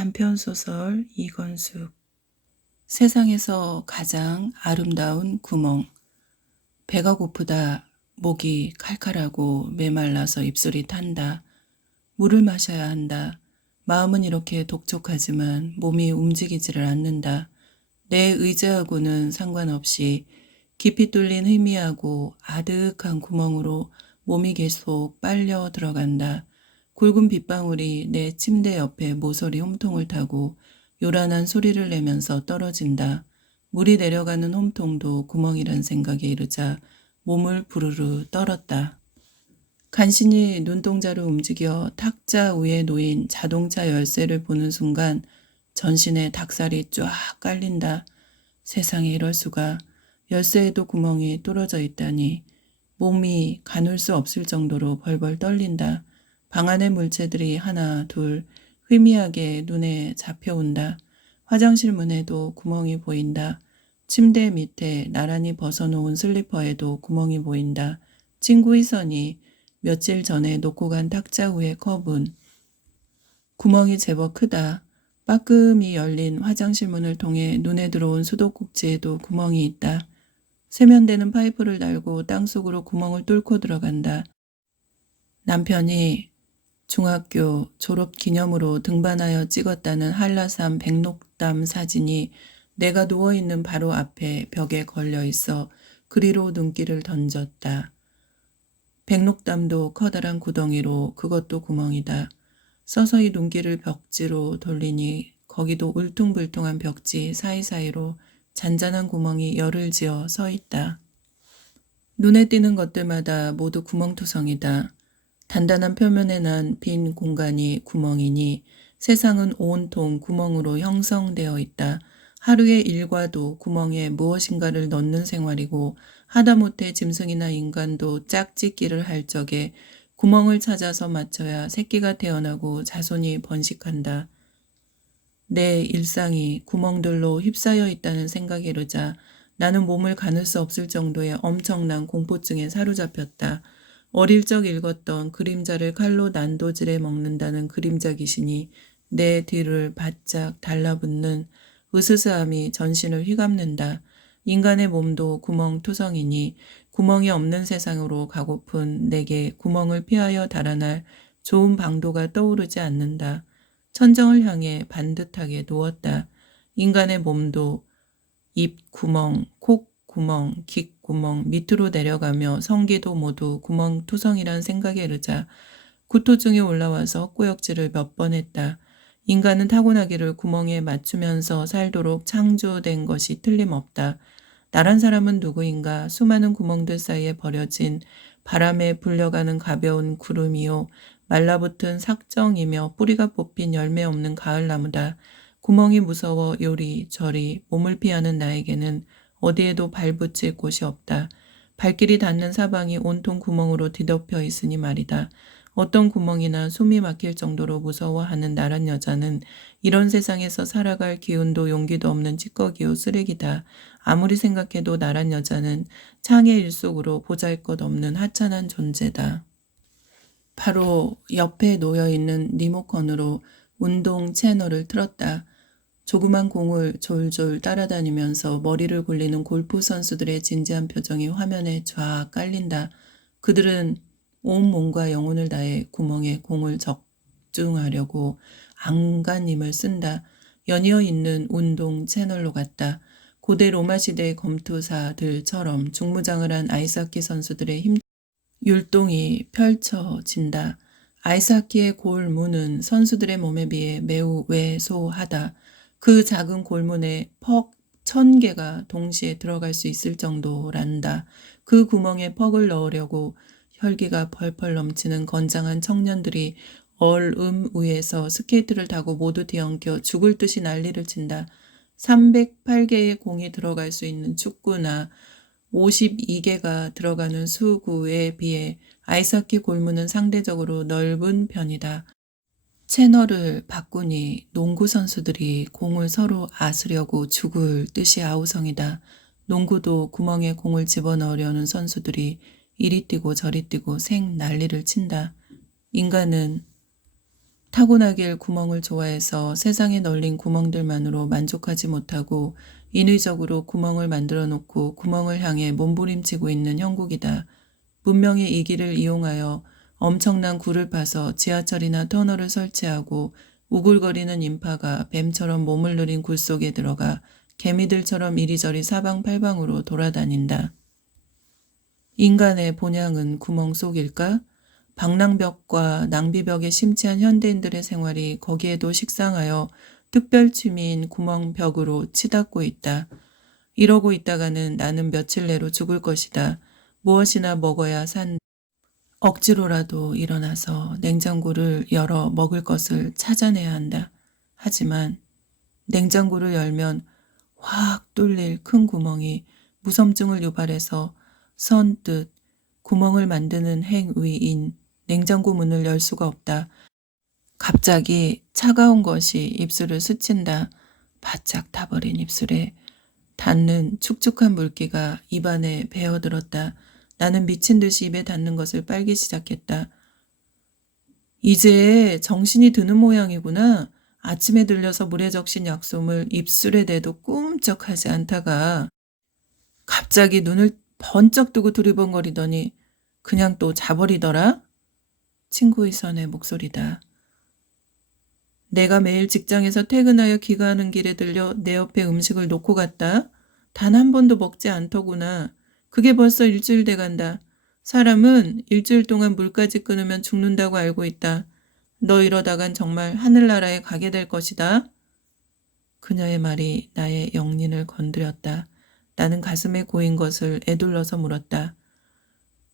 단편소설 이건숙. 세상에서 가장 아름다운 구멍. 배가 고프다. 목이 칼칼하고 메말라서 입술이 탄다. 물을 마셔야 한다. 마음은 이렇게 독촉하지만 몸이 움직이지를 않는다. 내 의지하고는 상관없이 깊이 뚫린 희미하고 아득한 구멍으로 몸이 계속 빨려 들어간다. 굵은 빗방울이 내 침대 옆에 모서리 홈통을 타고 요란한 소리를 내면서 떨어진다. 물이 내려가는 홈통도 구멍이란 생각에 이르자 몸을 부르르 떨었다. 간신히 눈동자를 움직여 탁자 위에 놓인 자동차 열쇠를 보는 순간 전신에 닭살이 쫙 깔린다. 세상에 이럴 수가. 열쇠에도 구멍이 뚫어져 있다니. 몸이 가눌 수 없을 정도로 벌벌 떨린다. 방 안의 물체들이 하나 둘 희미하게 눈에 잡혀온다. 화장실 문에도 구멍이 보인다. 침대 밑에 나란히 벗어놓은 슬리퍼에도 구멍이 보인다. 친구의 선이 며칠 전에 놓고 간 탁자 위의 컵은 구멍이 제법 크다. 빠끔히 열린 화장실 문을 통해 눈에 들어온 수도꼭지에도 구멍이 있다. 세면대는 파이프를 달고 땅속으로 구멍을 뚫고 들어간다. 남편이 중학교 졸업 기념으로 등반하여 찍었다는 한라산 백록담 사진이 내가 누워있는 바로 앞에 벽에 걸려 있어 그리로 눈길을 던졌다. 백록담도 커다란 구덩이로 그것도 구멍이다. 서서히 눈길을 벽지로 돌리니 거기도 울퉁불퉁한 벽지 사이사이로 잔잔한 구멍이 열을 지어 서 있다. 눈에 띄는 것들마다 모두 구멍투성이다. 단단한 표면에 난 빈 공간이 구멍이니 세상은 온통 구멍으로 형성되어 있다. 하루의 일과도 구멍에 무엇인가를 넣는 생활이고 하다못해 짐승이나 인간도 짝짓기를 할 적에 구멍을 찾아서 맞춰야 새끼가 태어나고 자손이 번식한다. 내 일상이 구멍들로 휩싸여 있다는 생각이 이르자 나는 몸을 가눌 수 없을 정도의 엄청난 공포증에 사로잡혔다. 어릴 적 읽었던 그림자를 칼로 난도질해 먹는다는 그림자 귀신이 내 뒤를 바짝 달라붙는 으스스함이 전신을 휘감는다. 인간의 몸도 구멍투성이니 구멍이 없는 세상으로 가고픈 내게 구멍을 피하여 달아날 좋은 방도가 떠오르지 않는다. 천정을 향해 반듯하게 누웠다. 인간의 몸도 입 구멍, 콕 구멍, 귓 구멍, 밑으로 내려가며 성기도 모두 구멍투성이란 생각에 이르자 구토증이 올라와서 헛구역질을 몇 번 했다. 인간은 타고나기를 구멍에 맞추면서 살도록 창조된 것이 틀림없다. 나란 사람은 누구인가? 수많은 구멍들 사이에 버려진 바람에 불려가는 가벼운 구름이요. 말라붙은 삭정이며 뿌리가 뽑힌 열매 없는 가을나무다. 구멍이 무서워 요리저리 몸을 피하는 나에게는 어디에도 발붙일 곳이 없다. 발길이 닿는 사방이 온통 구멍으로 뒤덮여 있으니 말이다. 어떤 구멍이나 숨이 막힐 정도로 무서워하는 나란 여자는 이런 세상에서 살아갈 기운도 용기도 없는 찌꺼기요 쓰레기다. 아무리 생각해도 나란 여자는 창의 일속으로 보잘것없는 하찮은 존재다. 바로 옆에 놓여있는 리모컨으로 운동 채널을 틀었다. 조그만 공을 졸졸 따라다니면서 머리를 굴리는 골프 선수들의 진지한 표정이 화면에 쫙 깔린다. 그들은 온 몸과 영혼을 다해 구멍에 공을 적중하려고 안간힘을 쓴다. 연이어 있는 운동 채널로 갔다. 고대 로마 시대의 검투사들처럼 중무장을 한 아이스하키 선수들의 힘 율동이 펼쳐진다. 아이스하키의 골문은 선수들의 몸에 비해 매우 왜소하다. 그 작은 골문에 퍽 1000개가 동시에 들어갈 수 있을 정도란다. 그 구멍에 퍽을 넣으려고 혈기가 펄펄 넘치는 건장한 청년들이 얼음 위에서 스케이트를 타고 모두 뒤엉켜 죽을 듯이 난리를 친다. 308개의 공이 들어갈 수 있는 축구나 52개가 들어가는 수구에 비해 아이스하키 골문은 상대적으로 넓은 편이다. 채널을 바꾸니 농구 선수들이 공을 서로 아스려고 죽을 듯이 아우성이다. 농구도 구멍에 공을 집어넣으려는 선수들이 이리 뛰고 저리 뛰고 생 난리를 친다. 인간은 타고나길 구멍을 좋아해서 세상에 널린 구멍들만으로 만족하지 못하고 인위적으로 구멍을 만들어 놓고 구멍을 향해 몸부림치고 있는 형국이다. 문명의 이 길을 이용하여 엄청난 굴을 파서 지하철이나 터널을 설치하고 우글거리는 인파가 뱀처럼 몸을 들인 굴 속에 들어가 개미들처럼 이리저리 사방팔방으로 돌아다닌다. 인간의 본향은 구멍 속일까? 방랑벽과 낭비벽에 심취한 현대인들의 생활이 거기에도 식상하여 특별 취미인 구멍벽으로 치닫고 있다. 이러고 있다가는 나는 며칠 내로 죽을 것이다. 무엇이나 먹어야 산 억지로라도 일어나서 냉장고를 열어 먹을 것을 찾아내야 한다. 하지만 냉장고를 열면 확 뚫릴 큰 구멍이 무섬증을 유발해서 선뜻 구멍을 만드는 행위인 냉장고 문을 열 수가 없다. 갑자기 차가운 것이 입술을 스친다. 바짝 타버린 입술에 닿는 축축한 물기가 입안에 배어들었다. 나는 미친 듯이 입에 닿는 것을 빨기 시작했다. 이제 정신이 드는 모양이구나. 아침에 들려서 물에 적신 약솜을 입술에 대도 꿈쩍하지 않다가 갑자기 눈을 번쩍 뜨고 두리번거리더니 그냥 또 자버리더라. 친구의 선의 목소리다. 내가 매일 직장에서 퇴근하여 귀가하는 길에 들려 내 옆에 음식을 놓고 갔다. 단 한 번도 먹지 않더구나. 그게 벌써 일주일 돼간다. 사람은 일주일 동안 물까지 끊으면 죽는다고 알고 있다. 너 이러다간 정말 하늘나라에 가게 될 것이다. 그녀의 말이 나의 영린을 건드렸다. 나는 가슴에 고인 것을 에둘러서 물었다.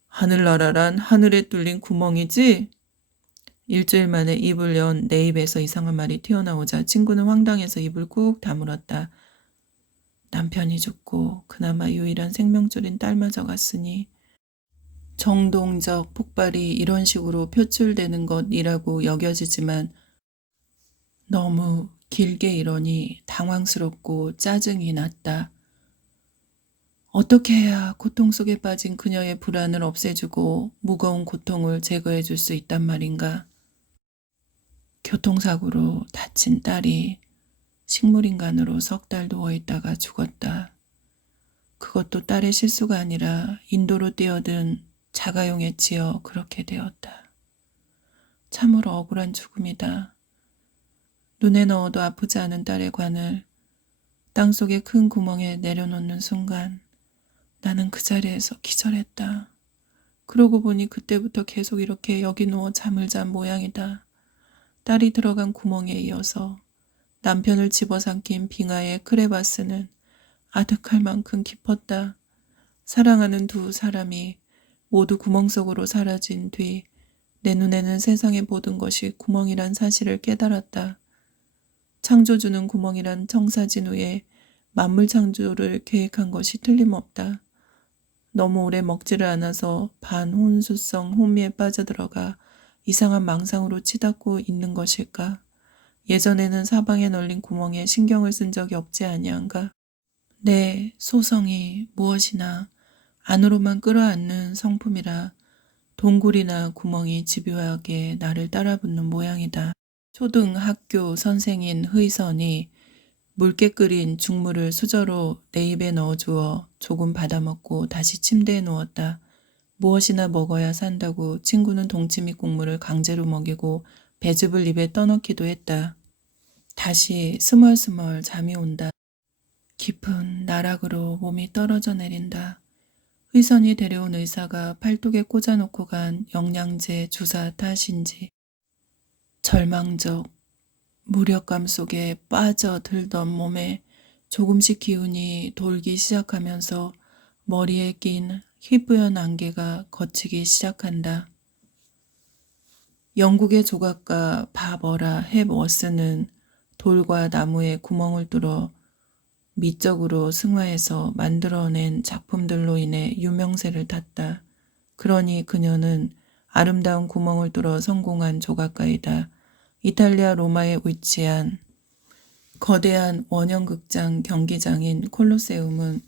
하늘나라란 하늘에 뚫린 구멍이지? 일주일 만에 입을 연 내 입에서 이상한 말이 튀어나오자 친구는 황당해서 입을 꾹 다물었다. 남편이 죽고 그나마 유일한 생명줄인 딸마저 갔으니 정동적 폭발이 이런 식으로 표출되는 것이라고 여겨지지만 너무 길게 이러니 당황스럽고 짜증이 났다. 어떻게 해야 고통 속에 빠진 그녀의 불안을 없애주고 무거운 고통을 제거해 줄 수 있단 말인가. 교통사고로 다친 딸이 식물인간으로 석 달 누워있다가 죽었다. 그것도 딸의 실수가 아니라 인도로 뛰어든 자가용에 치여 그렇게 되었다. 참으로 억울한 죽음이다. 눈에 넣어도 아프지 않은 딸의 관을 땅속의 큰 구멍에 내려놓는 순간 나는 그 자리에서 기절했다. 그러고 보니 그때부터 계속 이렇게 여기 누워 잠을 잔 모양이다. 딸이 들어간 구멍에 이어서 남편을 집어삼킨 빙하의 크레바스는 아득할 만큼 깊었다. 사랑하는 두 사람이 모두 구멍 속으로 사라진 뒤 내 눈에는 세상의 모든 것이 구멍이란 사실을 깨달았다. 창조주는 구멍이란 청사진 위에 만물 창조를 계획한 것이 틀림없다. 너무 오래 먹지를 않아서 반혼수성 혼미에 빠져들어가 이상한 망상으로 치닫고 있는 것일까? 예전에는 사방에 널린 구멍에 신경을 쓴 적이 없지 아니한가? 내 소성이 무엇이나 안으로만 끌어안는 성품이라 동굴이나 구멍이 집요하게 나를 따라붙는 모양이다. 초등학교 선생인 의선이 묽게 끓인 죽물을 수저로 내 입에 넣어주어 조금 받아먹고 다시 침대에 누웠다. 무엇이나 먹어야 산다고 친구는 동치미 국물을 강제로 먹이고 배즙을 입에 떠넣기도 했다. 다시 스멀스멀 잠이 온다. 깊은 나락으로 몸이 떨어져 내린다. 의선이 데려온 의사가 팔뚝에 꽂아놓고 간 영양제 주사 탓인지 절망적 무력감 속에 빠져들던 몸에 조금씩 기운이 돌기 시작하면서 머리에 낀 희뿌연 안개가 걷히기 시작한다. 영국의 조각가 바버라 헵 워스는 돌과 나무에 구멍을 뚫어 미적으로 승화해서 만들어낸 작품들로 인해 유명세를 탔다. 그러니 그녀는 아름다운 구멍을 뚫어 성공한 조각가이다. 이탈리아 로마에 위치한 거대한 원형극장 경기장인 콜로세움은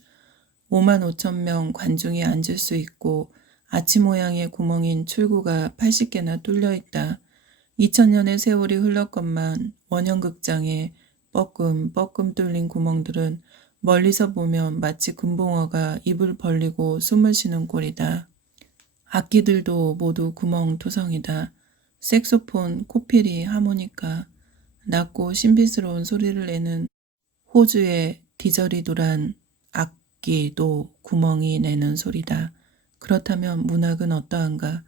5만 5천 명 관중이 앉을 수 있고 아치 모양의 구멍인 출구가 80개나 뚫려 있다. 2000년의 세월이 흘렀건만 원형극장에 뻐끔뻐끔 뚫린 구멍들은 멀리서 보면 마치 금붕어가 입을 벌리고 숨을 쉬는 꼴이다. 악기들도 모두 구멍투성이다. 색소폰, 코피리, 하모니카, 낮고 신비스러운 소리를 내는 호주의 디저리도란 악기도 구멍이 내는 소리다. 그렇다면 문학은 어떠한가?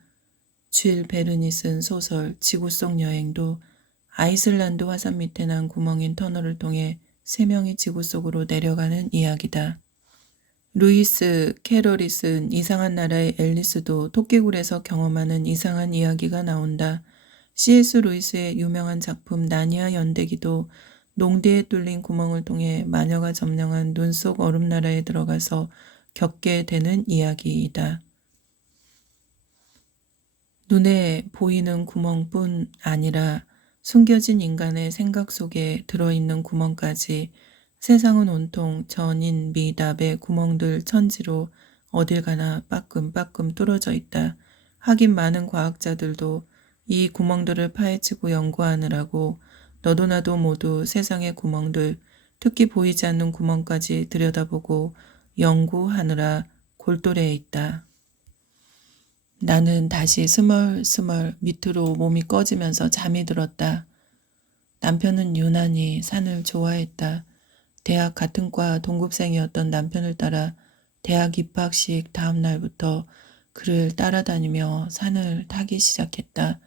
쥘 베른이 쓴 소설 지구 속 여행도 아이슬란드 화산 밑에 난 구멍인 터널을 통해 세 명이 지구 속으로 내려가는 이야기다. 루이스 캐럴이 쓴 이상한 나라의 앨리스도 토끼굴에서 경험하는 이상한 이야기가 나온다. C.S. 루이스의 유명한 작품 나니아 연대기도 농대에 뚫린 구멍을 통해 마녀가 점령한 눈 속 얼음나라에 들어가서 겪게 되는 이야기이다. 눈에 보이는 구멍뿐 아니라 숨겨진 인간의 생각 속에 들어있는 구멍까지 세상은 온통 전인 미답의 구멍들 천지로 어딜 가나 빠끔빠끔 뚫어져 있다. 하긴 많은 과학자들도 이 구멍들을 파헤치고 연구하느라고 너도 나도 모두 세상의 구멍들, 특히 보이지 않는 구멍까지 들여다보고 연구하느라 골똘해 있다. 나는 다시 스멀스멀 밑으로 몸이 꺼지면서 잠이 들었다. 남편은 유난히 산을 좋아했다. 대학 같은 과 동급생이었던 남편을 따라 대학 입학식 다음 날부터 그를 따라다니며 산을 타기 시작했다.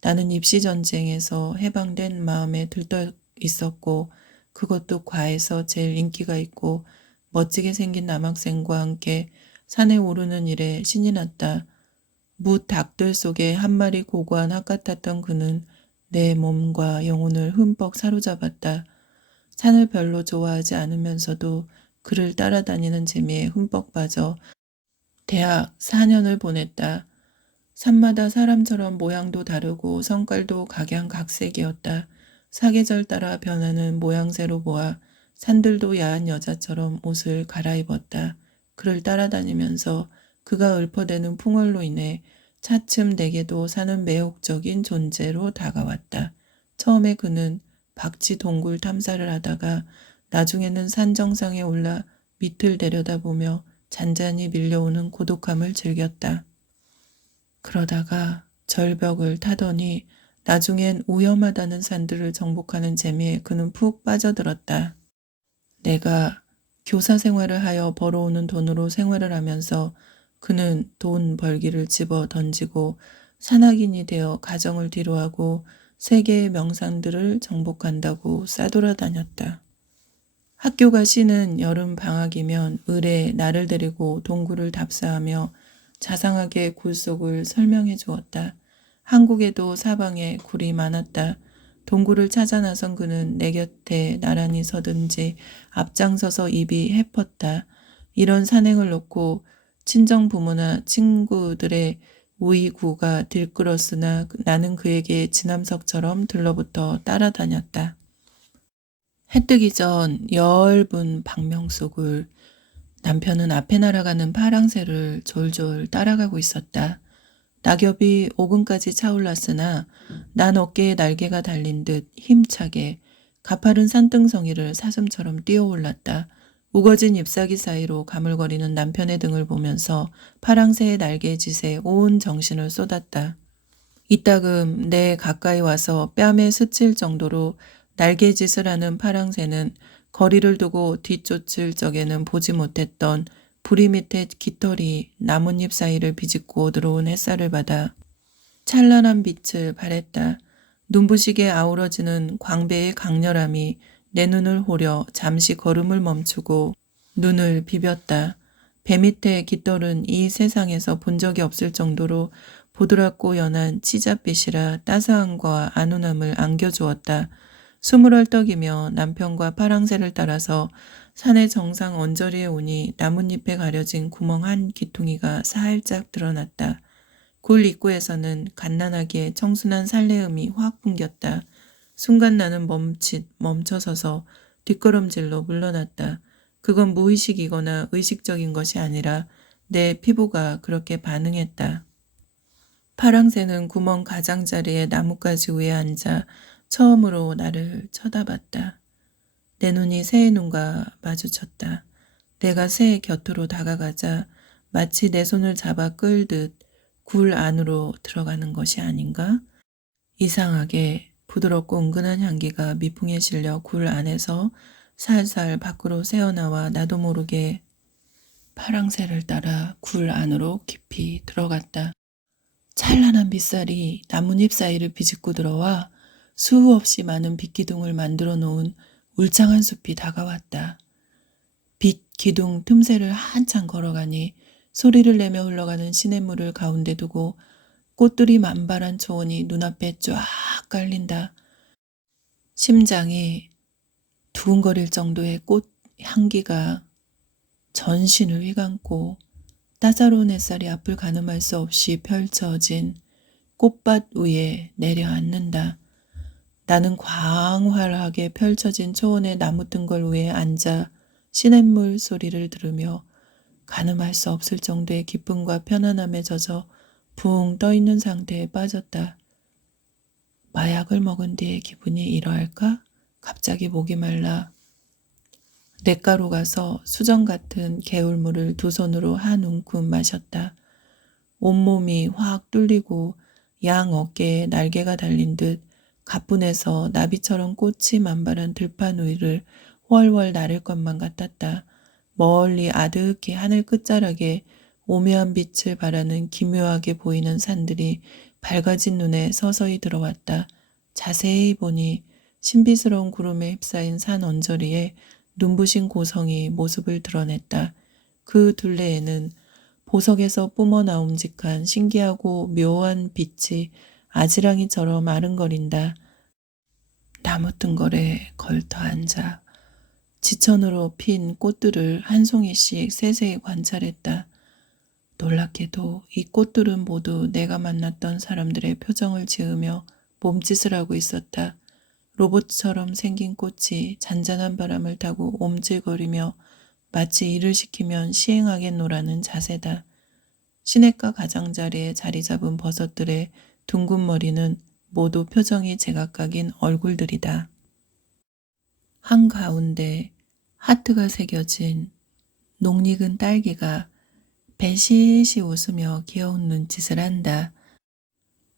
나는 입시전쟁에서 해방된 마음에 들떠 있었고 그것도 과에서 제일 인기가 있고 멋지게 생긴 남학생과 함께 산에 오르는 일에 신이 났다. 무닭들 속에 한 마리 고고한 학 같았던 그는 내 몸과 영혼을 흠뻑 사로잡았다. 산을 별로 좋아하지 않으면서도 그를 따라다니는 재미에 흠뻑 빠져 대학 4년을 보냈다. 산마다 사람처럼 모양도 다르고 성깔도 각양각색이었다. 사계절 따라 변하는 모양새로 보아 산들도 야한 여자처럼 옷을 갈아입었다. 그를 따라다니면서 그가 읊어대는 풍월로 인해 차츰 내게도 산은 매혹적인 존재로 다가왔다. 처음에 그는 박쥐 동굴 탐사를 하다가 나중에는 산 정상에 올라 밑을 내려다보며 잔잔히 밀려오는 고독함을 즐겼다. 그러다가 절벽을 타더니 나중엔 위험하다는 산들을 정복하는 재미에 그는 푹 빠져들었다. 내가 교사 생활을 하여 벌어오는 돈으로 생활을 하면서 그는 돈 벌기를 집어 던지고 산악인이 되어 가정을 뒤로하고 세계의 명산들을 정복한다고 싸돌아다녔다. 학교가 쉬는 여름 방학이면 을에 나를 데리고 동굴을 답사하며 자상하게 굴 속을 설명해 주었다. 한국에도 사방에 굴이 많았다. 동굴을 찾아 나선 그는 내 곁에 나란히 서든지 앞장서서 입이 해펐다. 이런 산행을 놓고 친정 부모나 친구들의 우이구가 들끓었으나 나는 그에게 지남석처럼 들러붙어 따라다녔다. 해 뜨기 전 엷은 방명 속을 남편은 앞에 날아가는 파랑새를 졸졸 따라가고 있었다. 낙엽이 오금까지 차올랐으나 난 어깨에 날개가 달린 듯 힘차게 가파른 산등성이를 사슴처럼 뛰어올랐다. 우거진 잎사귀 사이로 가물거리는 남편의 등을 보면서 파랑새의 날개짓에 온 정신을 쏟았다. 이따금 내 가까이 와서 뺨에 스칠 정도로 날개짓을 하는 파랑새는 거리를 두고 뒤쫓을 적에는 보지 못했던 부리 밑에 깃털이 나뭇잎 사이를 비집고 들어온 햇살을 받아 찬란한 빛을 발했다. 눈부시게 아우러지는 광배의 강렬함이 내 눈을 호려 잠시 걸음을 멈추고 눈을 비볐다. 배 밑의 깃털은 이 세상에서 본 적이 없을 정도로 보드랍고 연한 치쟇빛이라 따스함과 안온함을 안겨주었다. 숨을 헐떡이며 남편과 파랑새를 따라서 산의 정상 언저리에 오니 나뭇잎에 가려진 구멍 한 기퉁이가 살짝 드러났다. 굴 입구에서는 갓난아기의 청순한 살레음이 확 풍겼다. 순간 나는 멈춰서서 뒷걸음질로 물러났다. 그건 무의식이거나 의식적인 것이 아니라 내 피부가 그렇게 반응했다. 파랑새는 구멍 가장자리에 나뭇가지 위에 앉아 처음으로 나를 쳐다봤다. 내 눈이 새의 눈과 마주쳤다. 내가 새의 곁으로 다가가자 마치 내 손을 잡아 끌듯 굴 안으로 들어가는 것이 아닌가? 이상하게 부드럽고 은근한 향기가 미풍에 실려 굴 안에서 살살 밖으로 새어나와 나도 모르게 파랑새를 따라 굴 안으로 깊이 들어갔다. 찬란한 빛살이 나뭇잎 사이를 비집고 들어와 수없이 많은 빛기둥을 만들어 놓은 울창한 숲이 다가왔다. 빛 기둥 틈새를 한참 걸어가니 소리를 내며 흘러가는 시냇물을 가운데 두고 꽃들이 만발한 초원이 눈앞에 쫙 깔린다. 심장이 두근거릴 정도의 꽃 향기가 전신을 휘감고 따사로운 햇살이 앞을 가늠할 수 없이 펼쳐진 꽃밭 위에 내려앉는다. 나는 광활하게 펼쳐진 초원의 나무 등걸 위에 앉아 시냇물 소리를 들으며 가늠할 수 없을 정도의 기쁨과 편안함에 젖어 붕 떠있는 상태에 빠졌다. 마약을 먹은 뒤의 기분이 이러할까? 갑자기 목이 말라 냇가로 가서 수정 같은 개울물을 두 손으로 한 움큼 마셨다. 온몸이 확 뚫리고 양 어깨에 날개가 달린 듯 가뿐해서 나비처럼 꽃이 만발한 들판 위를 훨훨 나를 것만 같았다. 멀리 아득히 하늘 끝자락에 오묘한 빛을 발하는 기묘하게 보이는 산들이 밝아진 눈에 서서히 들어왔다. 자세히 보니 신비스러운 구름에 휩싸인 산 언저리에 눈부신 고성이 모습을 드러냈다. 그 둘레에는 보석에서 뿜어나옴직한 신기하고 묘한 빛이 아지랑이처럼 아른거린다. 나무 등걸에 걸터 앉아 지천으로 핀 꽃들을 한 송이씩 세세히 관찰했다. 놀랍게도 이 꽃들은 모두 내가 만났던 사람들의 표정을 지으며 몸짓을 하고 있었다. 로봇처럼 생긴 꽃이 잔잔한 바람을 타고 옴질거리며 마치 일을 시키면 시행하겠노라는 자세다. 시냇가 가장자리에 자리 잡은 버섯들의 둥근 머리는 모두 표정이 제각각인 얼굴들이다. 한가운데 하트가 새겨진 녹익은 딸기가 배시시 웃으며 귀여운 눈짓을 한다.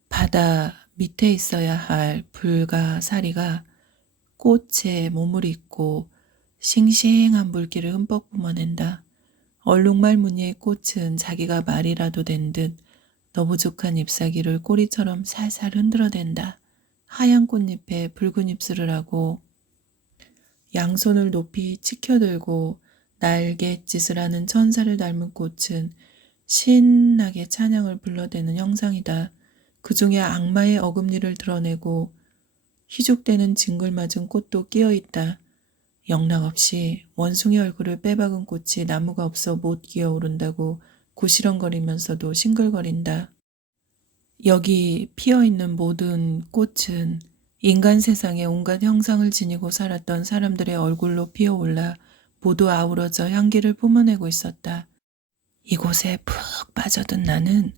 바다 밑에 있어야 할 불과 사리가 꽃에 몸을 잇고 싱싱한 물기를 흠뻑 뿜어낸다. 얼룩말 무늬의 꽃은 자기가 말이라도 된 듯 너부족한 잎사귀를 꼬리처럼 살살 흔들어댄다. 하얀 꽃잎에 붉은 입술을 하고 양손을 높이 치켜들고 날갯짓을 하는 천사를 닮은 꽃은 신나게 찬양을 불러대는 형상이다. 그 중에 악마의 어금니를 드러내고 희죽대는 징글맞은 꽃도 끼어있다. 영락없이 원숭이 얼굴을 빼박은 꽃이 나무가 없어 못 기어오른다고 구시렁거리면서도 싱글거린다. 여기 피어있는 모든 꽃은 인간 세상에 온갖 형상을 지니고 살았던 사람들의 얼굴로 피어올라 모두 아우러져 향기를 뿜어내고 있었다. 이곳에 푹 빠져든 나는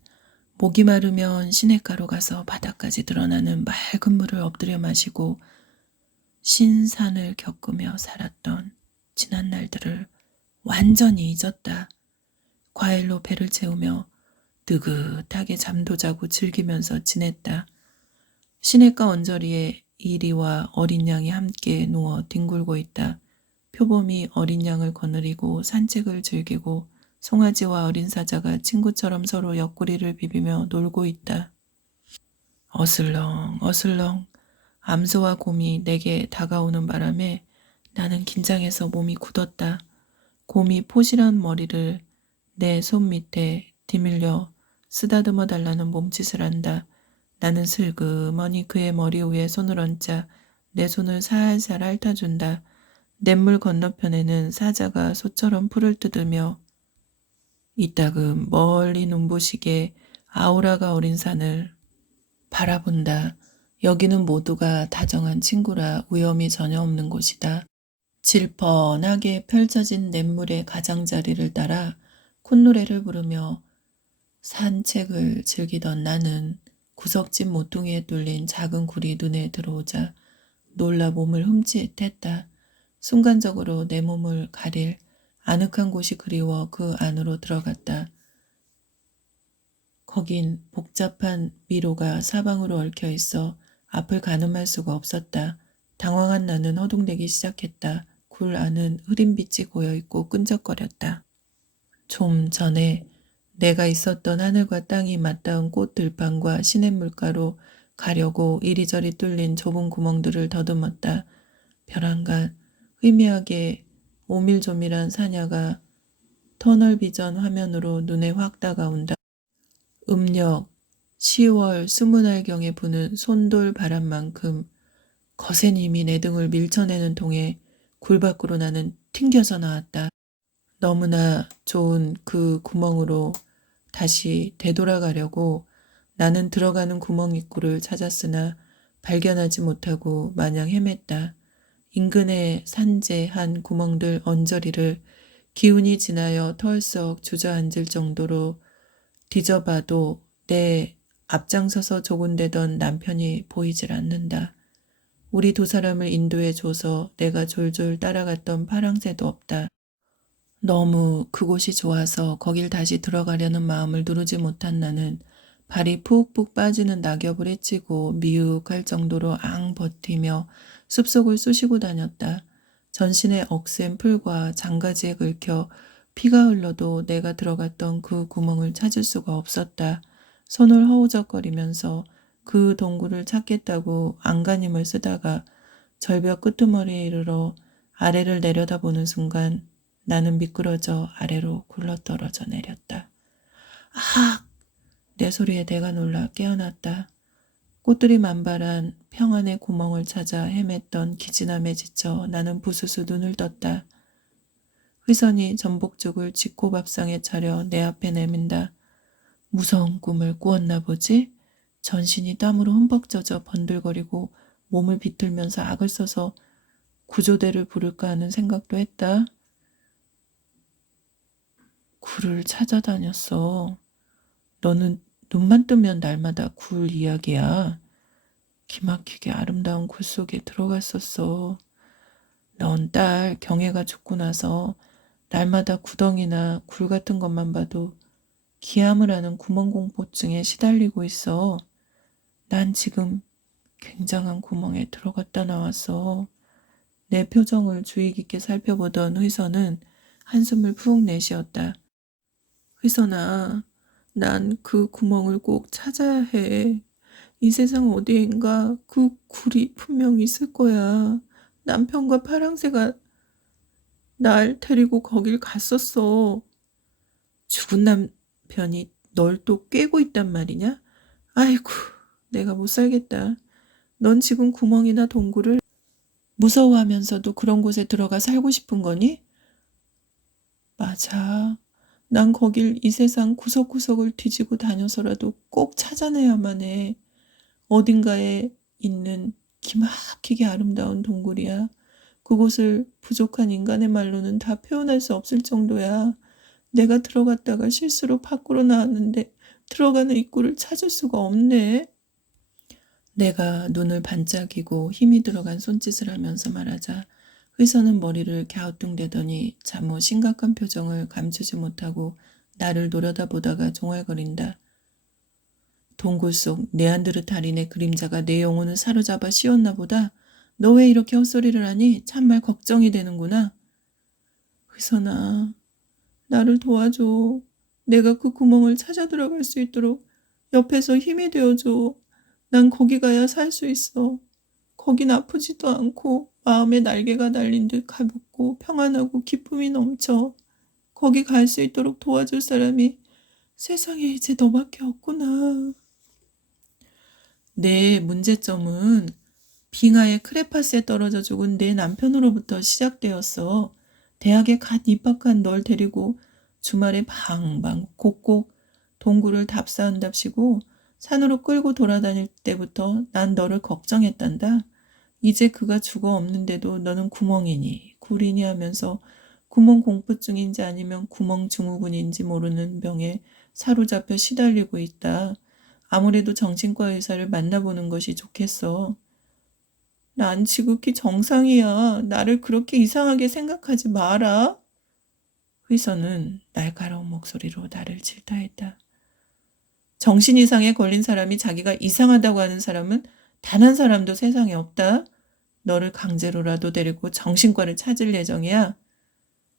목이 마르면 시냇가로 가서 바닥까지 드러나는 맑은 물을 엎드려 마시고 신산을 겪으며 살았던 지난 날들을 완전히 잊었다. 과일로 배를 채우며 느긋하게 잠도 자고 즐기면서 지냈다. 시냇가 언저리에 이리와 어린 양이 함께 누워 뒹굴고 있다. 표범이 어린 양을 거느리고 산책을 즐기고 송아지와 어린 사자가 친구처럼 서로 옆구리를 비비며 놀고 있다. 어슬렁 어슬렁 암소와 곰이 내게 다가오는 바람에 나는 긴장해서 몸이 굳었다. 곰이 포실한 머리를 내 손 밑에 디밀려 쓰다듬어 달라는 몸짓을 한다. 나는 슬그머니 그의 머리 위에 손을 얹자 내 손을 살살 핥아준다. 냇물 건너편에는 사자가 소처럼 풀을 뜯으며 이따금 멀리 눈부시게 아우라가 어린 산을 바라본다. 여기는 모두가 다정한 친구라 위험이 전혀 없는 곳이다. 질펀하게 펼쳐진 냇물의 가장자리를 따라 콧노래를 부르며 산책을 즐기던 나는 구석진 모퉁이에 뚫린 작은 굴이 눈에 들어오자 놀라 몸을 흠칫했다. 순간적으로 내 몸을 가릴 아늑한 곳이 그리워 그 안으로 들어갔다. 거긴 복잡한 미로가 사방으로 얽혀 있어 앞을 가늠할 수가 없었다. 당황한 나는 허둥대기 시작했다. 굴 안은 흐린 빛이 고여있고 끈적거렸다. 좀 전에 내가 있었던 하늘과 땅이 맞닿은 꽃 들판과 시냇물가로 가려고 이리저리 뚫린 좁은 구멍들을 더듬었다. 벼랑간 희미하게 오밀조밀한 사냐가 터널 비전 화면으로 눈에 확 다가온다. 음력 10월 스무날경에 부는 손돌 바람만큼 거센 힘이 내 등을 밀쳐내는 통에 굴 밖으로 나는 튕겨져 나왔다. 너무나 좋은 그 구멍으로 다시 되돌아가려고 나는 들어가는 구멍 입구를 찾았으나 발견하지 못하고 마냥 헤맸다. 인근의 산재한 구멍들 언저리를 기운이 지나여 털썩 주저앉을 정도로 뒤져봐도 내 앞장서서 조곤대던 남편이 보이질 않는다. 우리 두 사람을 인도해줘서 내가 졸졸 따라갔던 파랑새도 없다. 너무 그곳이 좋아서 거길 다시 들어가려는 마음을 누르지 못한 나는 발이 푹푹 빠지는 낙엽을 헤치고 미흡할 정도로 앙 버티며 숲속을 쑤시고 다녔다. 전신에 억센 풀과 장가지에 긁혀 피가 흘러도 내가 들어갔던 그 구멍을 찾을 수가 없었다. 손을 허우적거리면서 그 동굴을 찾겠다고 안간힘을 쓰다가 절벽 끄트머리에 이르러 아래를 내려다보는 순간 나는 미끄러져 아래로 굴러떨어져 내렸다. 아! 내 소리에 내가 놀라 깨어났다. 꽃들이 만발한 평안의 구멍을 찾아 헤맸던 기진함에 지쳐 나는 부스스 눈을 떴다. 회선이 전복죽을 쥐꼬밥상에 차려 내 앞에 내민다. 무서운 꿈을 꾸었나 보지? 전신이 땀으로 흠뻑 젖어 번들거리고 몸을 비틀면서 악을 써서 구조대를 부를까 하는 생각도 했다. 굴을 찾아다녔어. 너는 눈만 뜨면 날마다 굴 이야기야. 기막히게 아름다운 굴 속에 들어갔었어. 넌 딸 경애가 죽고 나서 날마다 구덩이나 굴 같은 것만 봐도 기함을 하는 구멍공포증에 시달리고 있어. 난 지금 굉장한 구멍에 들어갔다 나왔어. 내 표정을 주의 깊게 살펴보던 의선은 한숨을 푹 내쉬었다. 의선아, 난 그 구멍을 꼭 찾아야 해. 이 세상 어디엔가 그 굴이 분명 있을 거야. 남편과 파랑새가 날 데리고 거길 갔었어. 죽은 남편이 널 또 꿰고 있단 말이냐? 아이고, 내가 못 살겠다. 넌 지금 구멍이나 동굴을 무서워하면서도 그런 곳에 들어가 살고 싶은 거니? 맞아. 난 거길 이 세상 구석구석을 뒤지고 다녀서라도 꼭 찾아내야만 해. 어딘가에 있는 기막히게 아름다운 동굴이야. 그곳을 부족한 인간의 말로는 다 표현할 수 없을 정도야. 내가 들어갔다가 실수로 밖으로 나왔는데 들어가는 입구를 찾을 수가 없네. 내가 눈을 반짝이고 힘이 들어간 손짓을 하면서 말하자 의사는 머리를 갸우뚱대더니 잠옷 심각한 표정을 감추지 못하고 나를 노려다보다가 종알거린다. 동굴 속 네안드르탈인의 그림자가 내 영혼을 사로잡아 씌웠나 보다. 너 왜 이렇게 헛소리를 하니? 참말 걱정이 되는구나. 의선아, 나를 도와줘. 내가 그 구멍을 찾아 들어갈 수 있도록 옆에서 힘이 되어줘. 난 거기 가야 살 수 있어. 거긴 아프지도 않고 마음의 날개가 달린 듯 가볍고 평안하고 기쁨이 넘쳐. 거기 갈 수 있도록 도와줄 사람이 세상에 이제 너밖에 없구나. 내 문제점은 빙하의 크레파스에 떨어져 죽은 내 남편으로부터 시작되었어. 대학에 갓 입학한 널 데리고 주말에 방방 곡곡 동굴을 답사한답시고 산으로 끌고 돌아다닐 때부터 난 너를 걱정했단다. 이제 그가 죽어 없는데도 너는 구멍이니 굴이니 하면서 구멍 공포증인지 아니면 구멍 증후군인지 모르는 병에 사로잡혀 시달리고 있다. 아무래도 정신과 의사를 만나보는 것이 좋겠어. 난 지극히 정상이야. 나를 그렇게 이상하게 생각하지 마라. 의사는 날카로운 목소리로 나를 질타했다. 정신 이상에 걸린 사람이 자기가 이상하다고 하는 사람은 단 한 사람도 세상에 없다. 너를 강제로라도 데리고 정신과를 찾을 예정이야.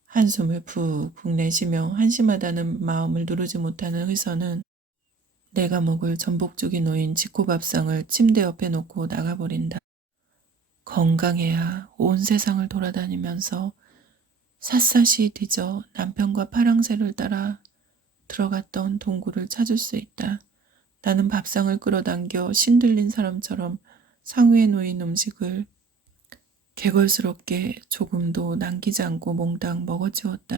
한숨을 푹푹 내쉬며 한심하다는 마음을 누르지 못하는 의사는 내가 먹을 전복죽이 놓인 지코밥상을 침대 옆에 놓고 나가버린다. 건강해야 온 세상을 돌아다니면서 샅샅이 뒤져 남편과 파랑새를 따라 들어갔던 동굴을 찾을 수 있다. 나는 밥상을 끌어당겨 신들린 사람처럼 상위에 놓인 음식을 개걸스럽게 조금도 남기지 않고 몽땅 먹어치웠다.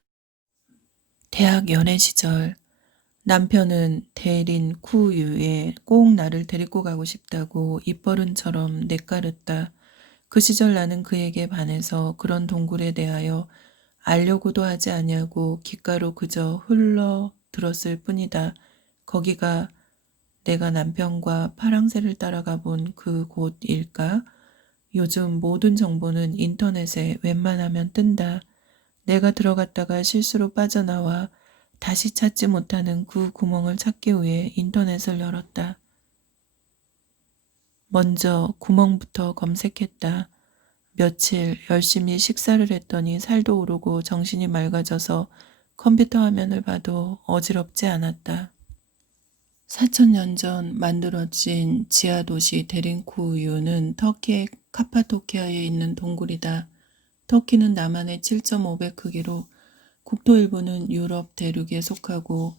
대학 연애 시절 남편은 대린 쿠유에 꼭 나를 데리고 가고 싶다고 입버릇처럼 내까랬다. 그 시절 나는 그에게 반해서 그런 동굴에 대하여 알려고도 하지 아니하고 귓가로 그저 흘러 들었을 뿐이다. 거기가 내가 남편과 파랑새를 따라가 본 그 곳일까? 요즘 모든 정보는 인터넷에 웬만하면 뜬다. 내가 들어갔다가 실수로 빠져나와 다시 찾지 못하는 그 구멍을 찾기 위해 인터넷을 열었다. 먼저 구멍부터 검색했다. 며칠 열심히 식사를 했더니 살도 오르고 정신이 맑아져서 컴퓨터 화면을 봐도 어지럽지 않았다. 4천년 전 만들어진 지하도시 데린쿠유는 터키의 카파도키아에 있는 동굴이다. 터키는 남한의 7.5배 크기로 국토 일부는 유럽 대륙에 속하고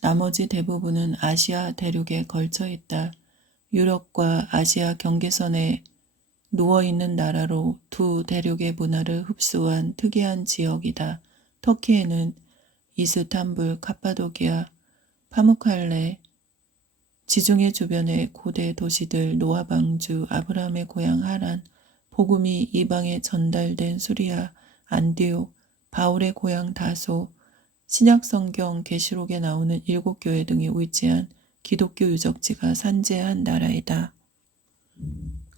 나머지 대부분은 아시아 대륙에 걸쳐 있다. 유럽과 아시아 경계선에 누워있는 나라로 두 대륙의 문화를 흡수한 특이한 지역이다. 터키에는 이스탄불, 카파도키아, 파무칼레, 지중해 주변의 고대 도시들 노아방주, 아브라함의 고향 하란, 복음이 이방에 전달된 수리아, 안디옥, 바울의 고향 다소, 신약성경 계시록에 나오는 7교회 등이 위치한 기독교 유적지가 산재한 나라이다.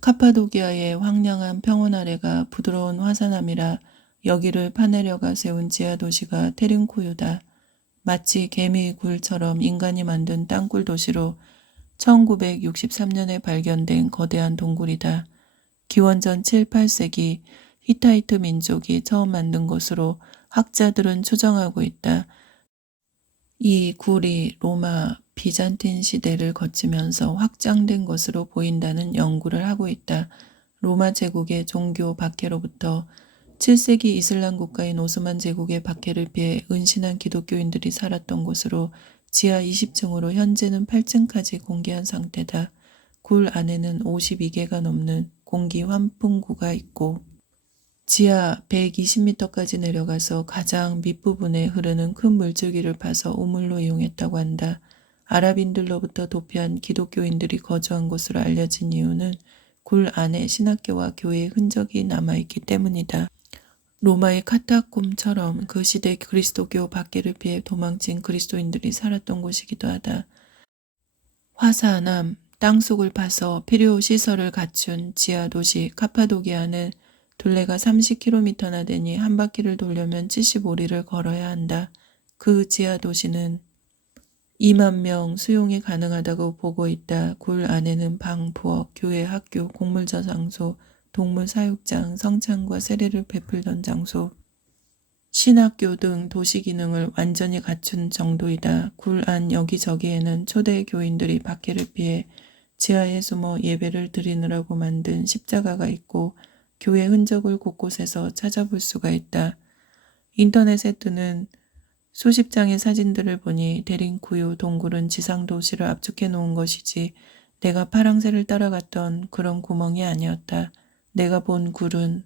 카파도키아의 황량한 평원 아래가 부드러운 화산암이라 여기를 파내려가 세운 지하도시가 테린쿠유다. 마치 개미굴처럼 인간이 만든 땅굴 도시로 1963년에 발견된 거대한 동굴이다. 기원전 7, 8세기 히타이트 민족이 처음 만든 것으로 학자들은 추정하고 있다. 이 굴이 로마, 비잔틴 시대를 거치면서 확장된 것으로 보인다는 연구를 하고 있다. 로마 제국의 종교 박해로부터 7세기 이슬람 국가인 오스만 제국의 박해를 피해 은신한 기독교인들이 살았던 곳으로 지하 20층으로 현재는 8층까지 공개한 상태다. 굴 안에는 52개가 넘는 공기 환풍구가 있고 지하 120m까지 내려가서 가장 밑부분에 흐르는 큰 물줄기를 파서 우물로 이용했다고 한다. 아랍인들로부터 도피한 기독교인들이 거주한 곳으로 알려진 이유는 굴 안에 신학교와 교회의 흔적이 남아있기 때문이다. 로마의 카타콤처럼 그 시대 그리스도교 박해를 피해 도망친 그리스도인들이 살았던 곳이기도 하다. 화산암, 땅속을 파서 필요 시설을 갖춘 지하도시 카파도키아는 둘레가 30km나 되니 한 바퀴를 돌려면 75리를 걸어야 한다. 그 지하도시는 2만 명 수용이 가능하다고 보고 있다. 굴 안에는 방, 부엌, 교회, 학교, 공물저장소, 동물 사육장, 성찬과 세례를 베풀던 장소, 신학교 등 도시 기능을 완전히 갖춘 정도이다. 굴 안 여기저기에는 초대 교인들이 박해를 피해 지하에 숨어 예배를 드리느라고 만든 십자가가 있고 교회 흔적을 곳곳에서 찾아볼 수가 있다. 인터넷에 뜨는 수십 장의 사진들을 보니 데린쿠유 동굴은 지상도시를 압축해 놓은 것이지 내가 파랑새를 따라갔던 그런 구멍이 아니었다. 내가 본 굴은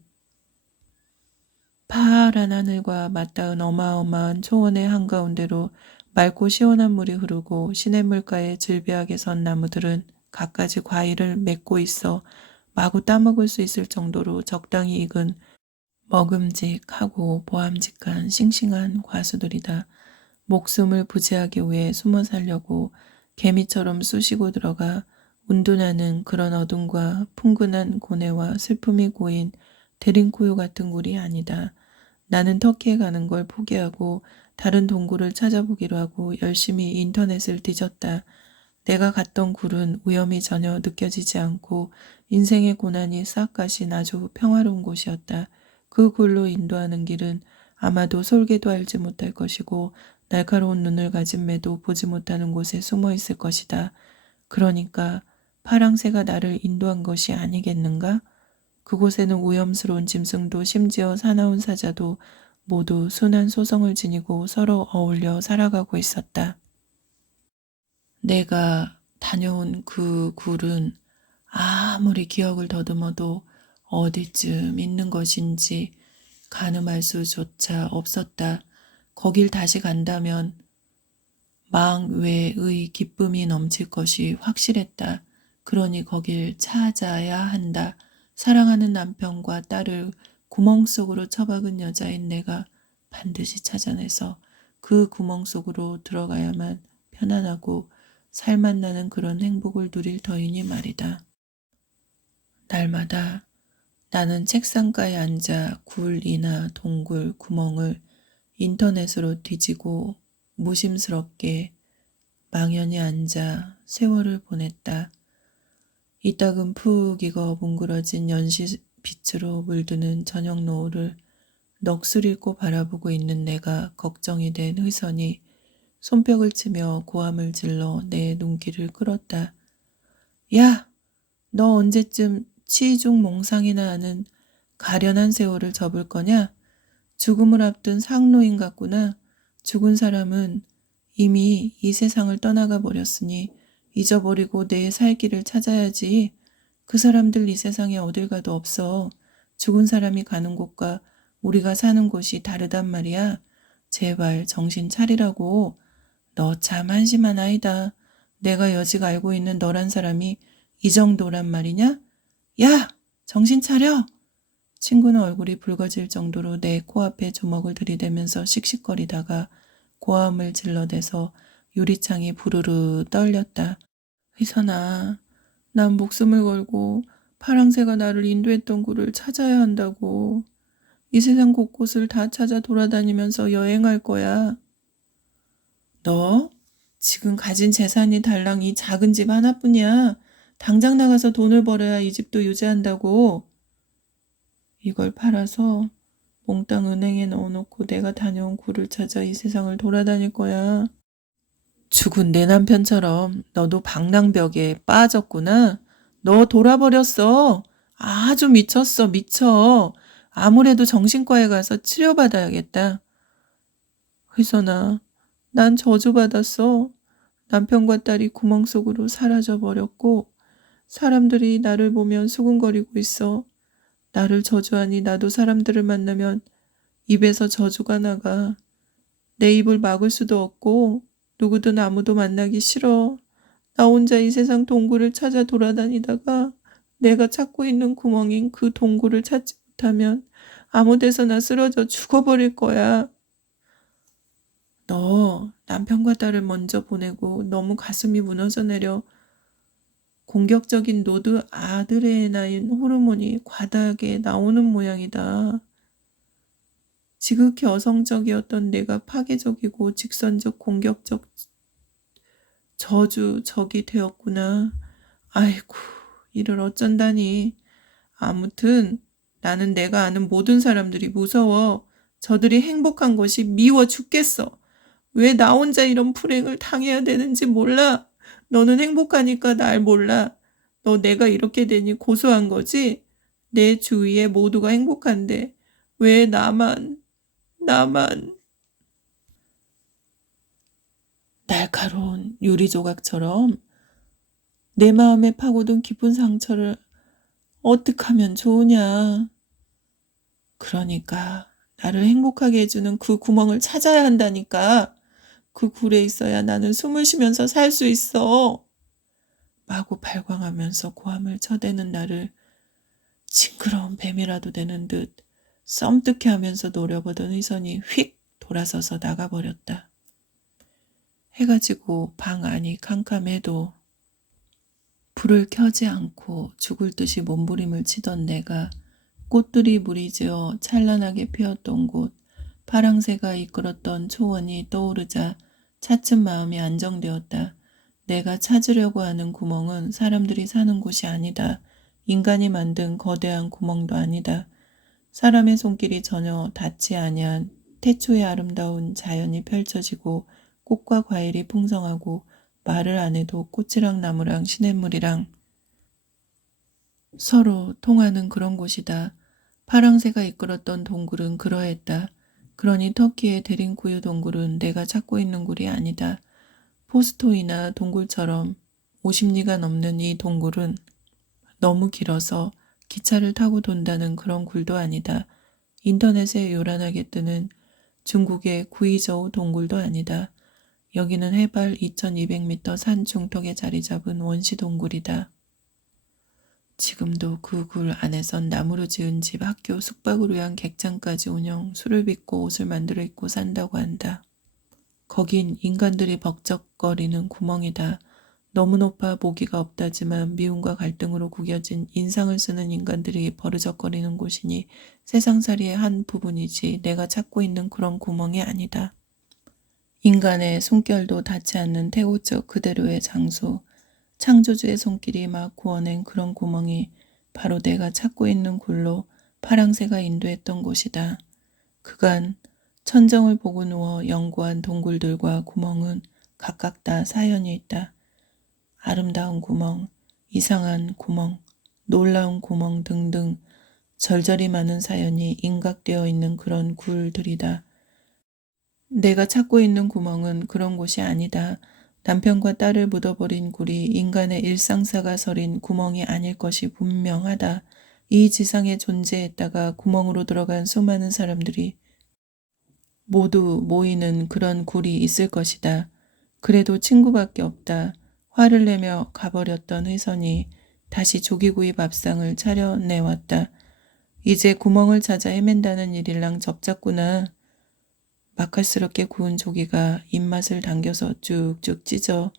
파란 하늘과 맞닿은 어마어마한 초원의 한가운데로 맑고 시원한 물이 흐르고 시냇물가에 질비하게 선 나무들은 갖가지 과일을 맺고 있어 마구 따먹을 수 있을 정도로 적당히 익은 먹음직하고 보암직한 싱싱한 과수들이다. 목숨을 부지하기 위해 숨어 살려고 개미처럼 쑤시고 들어가 운둔하는 그런 어둠과 풍근한 고뇌와 슬픔이 고인 데링코요 같은 굴이 아니다. 나는 터키에 가는 걸 포기하고 다른 동굴을 찾아보기로 하고 열심히 인터넷을 뒤졌다. 내가 갔던 굴은 위험이 전혀 느껴지지 않고 인생의 고난이 싹 가신 아주 평화로운 곳이었다. 그 굴로 인도하는 길은 아마도 솔개도 알지 못할 것이고 날카로운 눈을 가진 매도 보지 못하는 곳에 숨어 있을 것이다. 그러니까 파랑새가 나를 인도한 것이 아니겠는가? 그곳에는 위험스러운 짐승도 심지어 사나운 사자도 모두 순한 소성을 지니고 서로 어울려 살아가고 있었다. 내가 다녀온 그 굴은 아무리 기억을 더듬어도 어디쯤 있는 것인지 가늠할 수조차 없었다. 거길 다시 간다면 망외의 기쁨이 넘칠 것이 확실했다. 그러니 거길 찾아야 한다. 사랑하는 남편과 딸을 구멍 속으로 처박은 여자인 내가 반드시 찾아내서 그 구멍 속으로 들어가야만 편안하고 살맛 나는 그런 행복을 누릴 터이니 말이다. 날마다 나는 책상가에 앉아 굴이나 동굴, 구멍을 인터넷으로 뒤지고 무심스럽게 망연히 앉아 세월을 보냈다. 이따금 푹 익어 뭉그러진 연시 빛으로 물드는 저녁 노을을 넋을 잃고 바라보고 있는 내가 걱정이 된 의선이 손뼉을 치며 고함을 질러 내 눈길을 끌었다. 야! 너 언제쯤 치중 몽상이나 하는 가련한 세월을 접을 거냐? 죽음을 앞둔 상노인 같구나. 죽은 사람은 이미 이 세상을 떠나가 버렸으니 잊어버리고 내 살 길을 찾아야지. 그 사람들 이 세상에 어딜 가도 없어. 죽은 사람이 가는 곳과 우리가 사는 곳이 다르단 말이야. 제발 정신 차리라고. 너 참 한심한 아이다. 내가 여직 알고 있는 너란 사람이 이 정도란 말이냐? 야! 정신 차려! 친구는 얼굴이 붉어질 정도로 내 코앞에 주먹을 들이대면서 씩씩거리다가 고함을 질러대서 유리창이 부르르 떨렸다. 희선아, 난 목숨을 걸고 파랑새가 나를 인도했던 굴을 찾아야 한다고. 이 세상 곳곳을 다 찾아 돌아다니면서 여행할 거야. 너 지금 가진 재산이 달랑 이 작은 집 하나뿐이야. 당장 나가서 돈을 벌어야 이 집도 유지한다고. 이걸 팔아서 몽땅 은행에 넣어놓고 내가 다녀온 굴을 찾아 이 세상을 돌아다닐 거야. 죽은 내 남편처럼 너도 방랑벽에 빠졌구나. 너 돌아버렸어. 아주 미쳤어, 미쳐. 아무래도 정신과에 가서 치료받아야겠다. 회선아, 난 저주받았어. 남편과 딸이 구멍 속으로 사라져 버렸고 사람들이 나를 보면 수군거리고 있어. 나를 저주하니 나도 사람들을 만나면 입에서 저주가 나가. 내 입을 막을 수도 없고 누구든 아무도 만나기 싫어. 나 혼자 이 세상 동굴을 찾아 돌아다니다가 내가 찾고 있는 구멍인 그 동굴을 찾지 못하면 아무 데서나 쓰러져 죽어버릴 거야. 너 남편과 딸을 먼저 보내고 너무 가슴이 무너져 내려 공격적인 노드 아드레나린 호르몬이 과다하게 나오는 모양이다. 지극히 여성적이었던 내가 파괴적이고 직선적 공격적 저주적이 되었구나. 아이고, 이를 어쩐다니. 아무튼 나는 내가 아는 모든 사람들이 무서워. 저들이 행복한 것이 미워 죽겠어. 왜 나 혼자 이런 불행을 당해야 되는지 몰라. 너는 행복하니까 날 몰라. 너 내가 이렇게 되니 고소한 거지? 내 주위에 모두가 행복한데 왜 나만. 날카로운 유리 조각처럼 내 마음에 파고든 깊은 상처를 어떻게 하면 좋으냐. 그러니까 나를 행복하게 해주는 그 구멍을 찾아야 한다니까. 그 굴에 있어야 나는 숨을 쉬면서 살 수 있어. 마구 발광하면서 고함을 쳐대는 나를 징그러운 뱀이라도 되는 듯 썸뜩해 하면서 노려보던 의선이 휙 돌아서서 나가버렸다. 해가 지고 방 안이 캄캄해도 불을 켜지 않고 죽을 듯이 몸부림을 치던 내가 꽃들이 무리지어 찬란하게 피었던 곳, 파랑새가 이끌었던 초원이 떠오르자 차츰 마음이 안정되었다. 내가 찾으려고 하는 구멍은 사람들이 사는 곳이 아니다. 인간이 만든 거대한 구멍도 아니다. 사람의 손길이 전혀 닿지 아니한 태초의 아름다운 자연이 펼쳐지고 꽃과 과일이 풍성하고 말을 안 해도 꽃이랑 나무랑 시냇물이랑 서로 통하는 그런 곳이다. 파랑새가 이끌었던 동굴은 그러했다. 그러니 터키의 데린쿠유 동굴은 내가 찾고 있는 굴이 아니다. 포스토이나 동굴처럼 50리가 넘는 이 동굴은 너무 길어서 기차를 타고 돈다는 그런 굴도 아니다. 인터넷에 요란하게 뜨는 중국의 구이저우 동굴도 아니다. 여기는 해발 2200m 산 중턱에 자리 잡은 원시 동굴이다. 지금도 그 굴 안에선 나무로 지은 집, 학교, 숙박을 위한 객장까지 운영, 술을 빚고 옷을 만들어 입고 산다고 한다. 거긴 인간들이 벅적거리는 구멍이다. 너무 높아 보기가 없다지만 미움과 갈등으로 구겨진 인상을 쓰는 인간들이 버르적거리는 곳이니 세상살이의 한 부분이지 내가 찾고 있는 그런 구멍이 아니다. 인간의 숨결도 닿지 않는 태고적 그대로의 장소, 창조주의 손길이 막 구워낸 그런 구멍이 바로 내가 찾고 있는 굴로 파랑새가 인도했던 곳이다. 그간 천정을 보고 누워 연구한 동굴들과 구멍은 각각 다 사연이 있다. 아름다운 구멍, 이상한 구멍, 놀라운 구멍 등등 절절히 많은 사연이 인각되어 있는 그런 굴들이다. 내가 찾고 있는 구멍은 그런 곳이 아니다. 남편과 딸을 묻어버린 굴이 인간의 일상사가 서린 구멍이 아닐 것이 분명하다. 이 지상에 존재했다가 구멍으로 들어간 수많은 사람들이 모두 모이는 그런 굴이 있을 것이다. 그래도 친구밖에 없다. 화를 내며 가버렸던 회선이 다시 조기구이 밥상을 차려내왔다. 이제 구멍을 찾아 헤맨다는 일일랑 접잡구나. 맛깔스럽게 구운 조기가 입맛을 당겨서 쭉쭉 찢어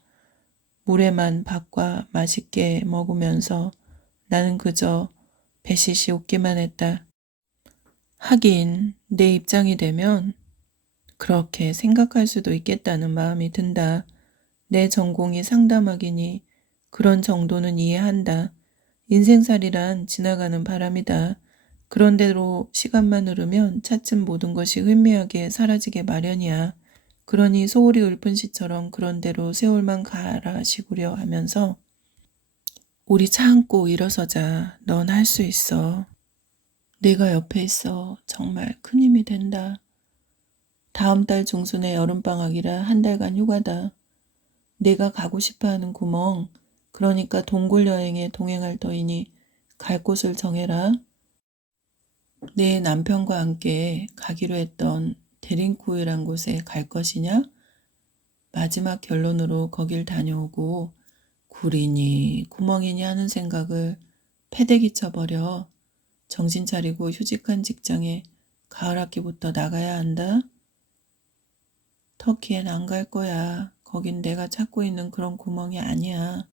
물에만 밥과 맛있게 먹으면서 나는 그저 배시시 웃기만 했다. 하긴 내 입장이 되면 그렇게 생각할 수도 있겠다는 마음이 든다. 내 전공이 상담학이니 그런 정도는 이해한다. 인생살이란 지나가는 바람이다. 그런대로 시간만 흐르면 차츰 모든 것이 희미하게 사라지게 마련이야. 그러니 소울이 읊은 시처럼 그런대로 세월만 가라시구려 하면서 우리 참고 일어서자. 넌 할 수 있어. 내가 옆에 있어. 정말 큰 힘이 된다. 다음 달 중순에 여름방학이라 한 달간 휴가다. 내가 가고 싶어하는 구멍, 그러니까 동굴 여행에 동행할 터이니 갈 곳을 정해라. 내 남편과 함께 가기로 했던 데린쿠이란 곳에 갈 것이냐? 마지막 결론으로 거길 다녀오고 굴이니 구멍이니 하는 생각을 패대기 쳐버려. 정신 차리고 휴직한 직장에 가을 학기부터 나가야 한다. 터키엔 안 갈 거야. 거긴 내가 찾고 있는 그런 구멍이 아니야.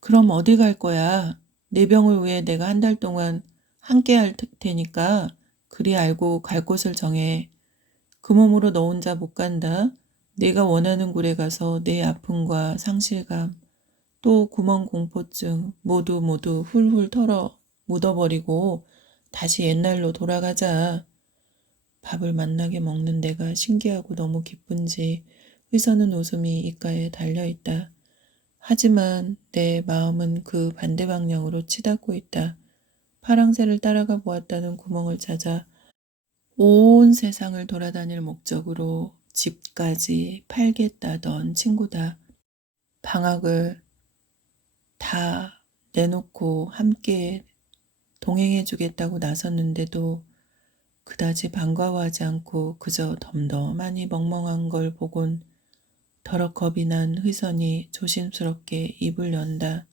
그럼 어디 갈 거야? 내 병을 위해 내가 한 달 동안 함께 할 테니까 그리 알고 갈 곳을 정해. 그 몸으로 너 혼자 못 간다. 내가 원하는 굴에 가서 내 아픔과 상실감, 또 구멍 공포증 모두 훌훌 털어 묻어버리고 다시 옛날로 돌아가자. 밥을 맛나게 먹는 내가 신기하고 너무 기쁜지 의선은 웃음이 입가에 달려있다. 하지만 내 마음은 그 반대 방향으로 치닫고 있다. 파랑새를 따라가 보았다는 구멍을 찾아 온 세상을 돌아다닐 목적으로 집까지 팔겠다던 친구다. 방학을 다 내놓고 함께 동행해 주겠다고 나섰는데도 그다지 반가워하지 않고 그저 덤덤하니 멍멍한 걸 보곤 더럭 겁이 난 의선이 조심스럽게 입을 연다.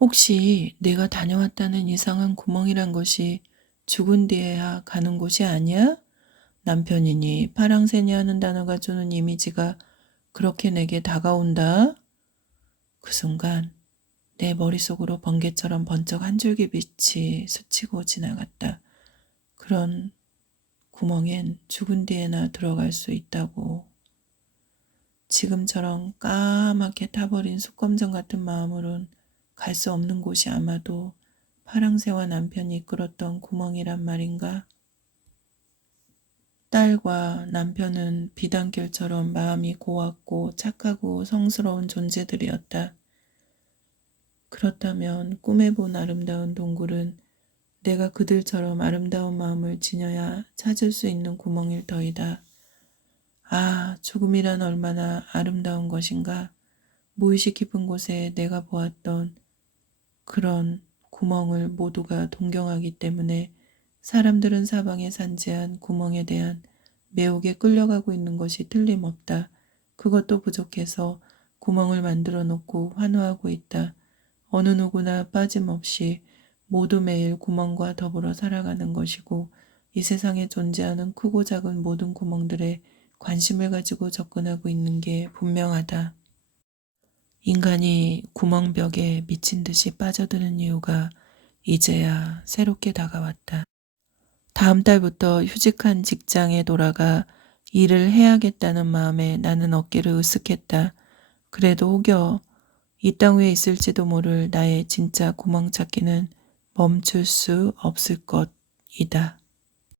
혹시 내가 다녀왔다는 이상한 구멍이란 것이 죽은 뒤에야 가는 곳이 아니야? 남편이니 파랑새니 하는 단어가 주는 이미지가 그렇게 내게 다가온다. 그 순간 내 머릿속으로 번개처럼 번쩍 한 줄기 빛이 스치고 지나갔다. 그런 구멍엔 죽은 뒤에나 들어갈 수 있다고. 지금처럼 까맣게 타버린 숯검정 같은 마음으론 갈 수 없는 곳이 아마도 파랑새와 남편이 이끌었던 구멍이란 말인가? 딸과 남편은 비단결처럼 마음이 고왔고 착하고 성스러운 존재들이었다. 그렇다면 꿈에 본 아름다운 동굴은 내가 그들처럼 아름다운 마음을 지녀야 찾을 수 있는 구멍일 터이다. 아, 죽음이란 얼마나 아름다운 것인가. 무의식 깊은 곳에 내가 보았던 그런 구멍을 모두가 동경하기 때문에 사람들은 사방에 산재한 구멍에 대한 매혹에 끌려가고 있는 것이 틀림없다. 그것도 부족해서 구멍을 만들어 놓고 환호하고 있다. 어느 누구나 빠짐없이 모두 매일 구멍과 더불어 살아가는 것이고 이 세상에 존재하는 크고 작은 모든 구멍들에 관심을 가지고 접근하고 있는 게 분명하다. 인간이 구멍벽에 미친 듯이 빠져드는 이유가 이제야 새롭게 다가왔다. 다음 달부터 휴직한 직장에 돌아가 일을 해야겠다는 마음에 나는 어깨를 으쓱했다. 그래도 혹여 이 땅 위에 있을지도 모를 나의 진짜 구멍 찾기는 멈출 수 없을 것이다.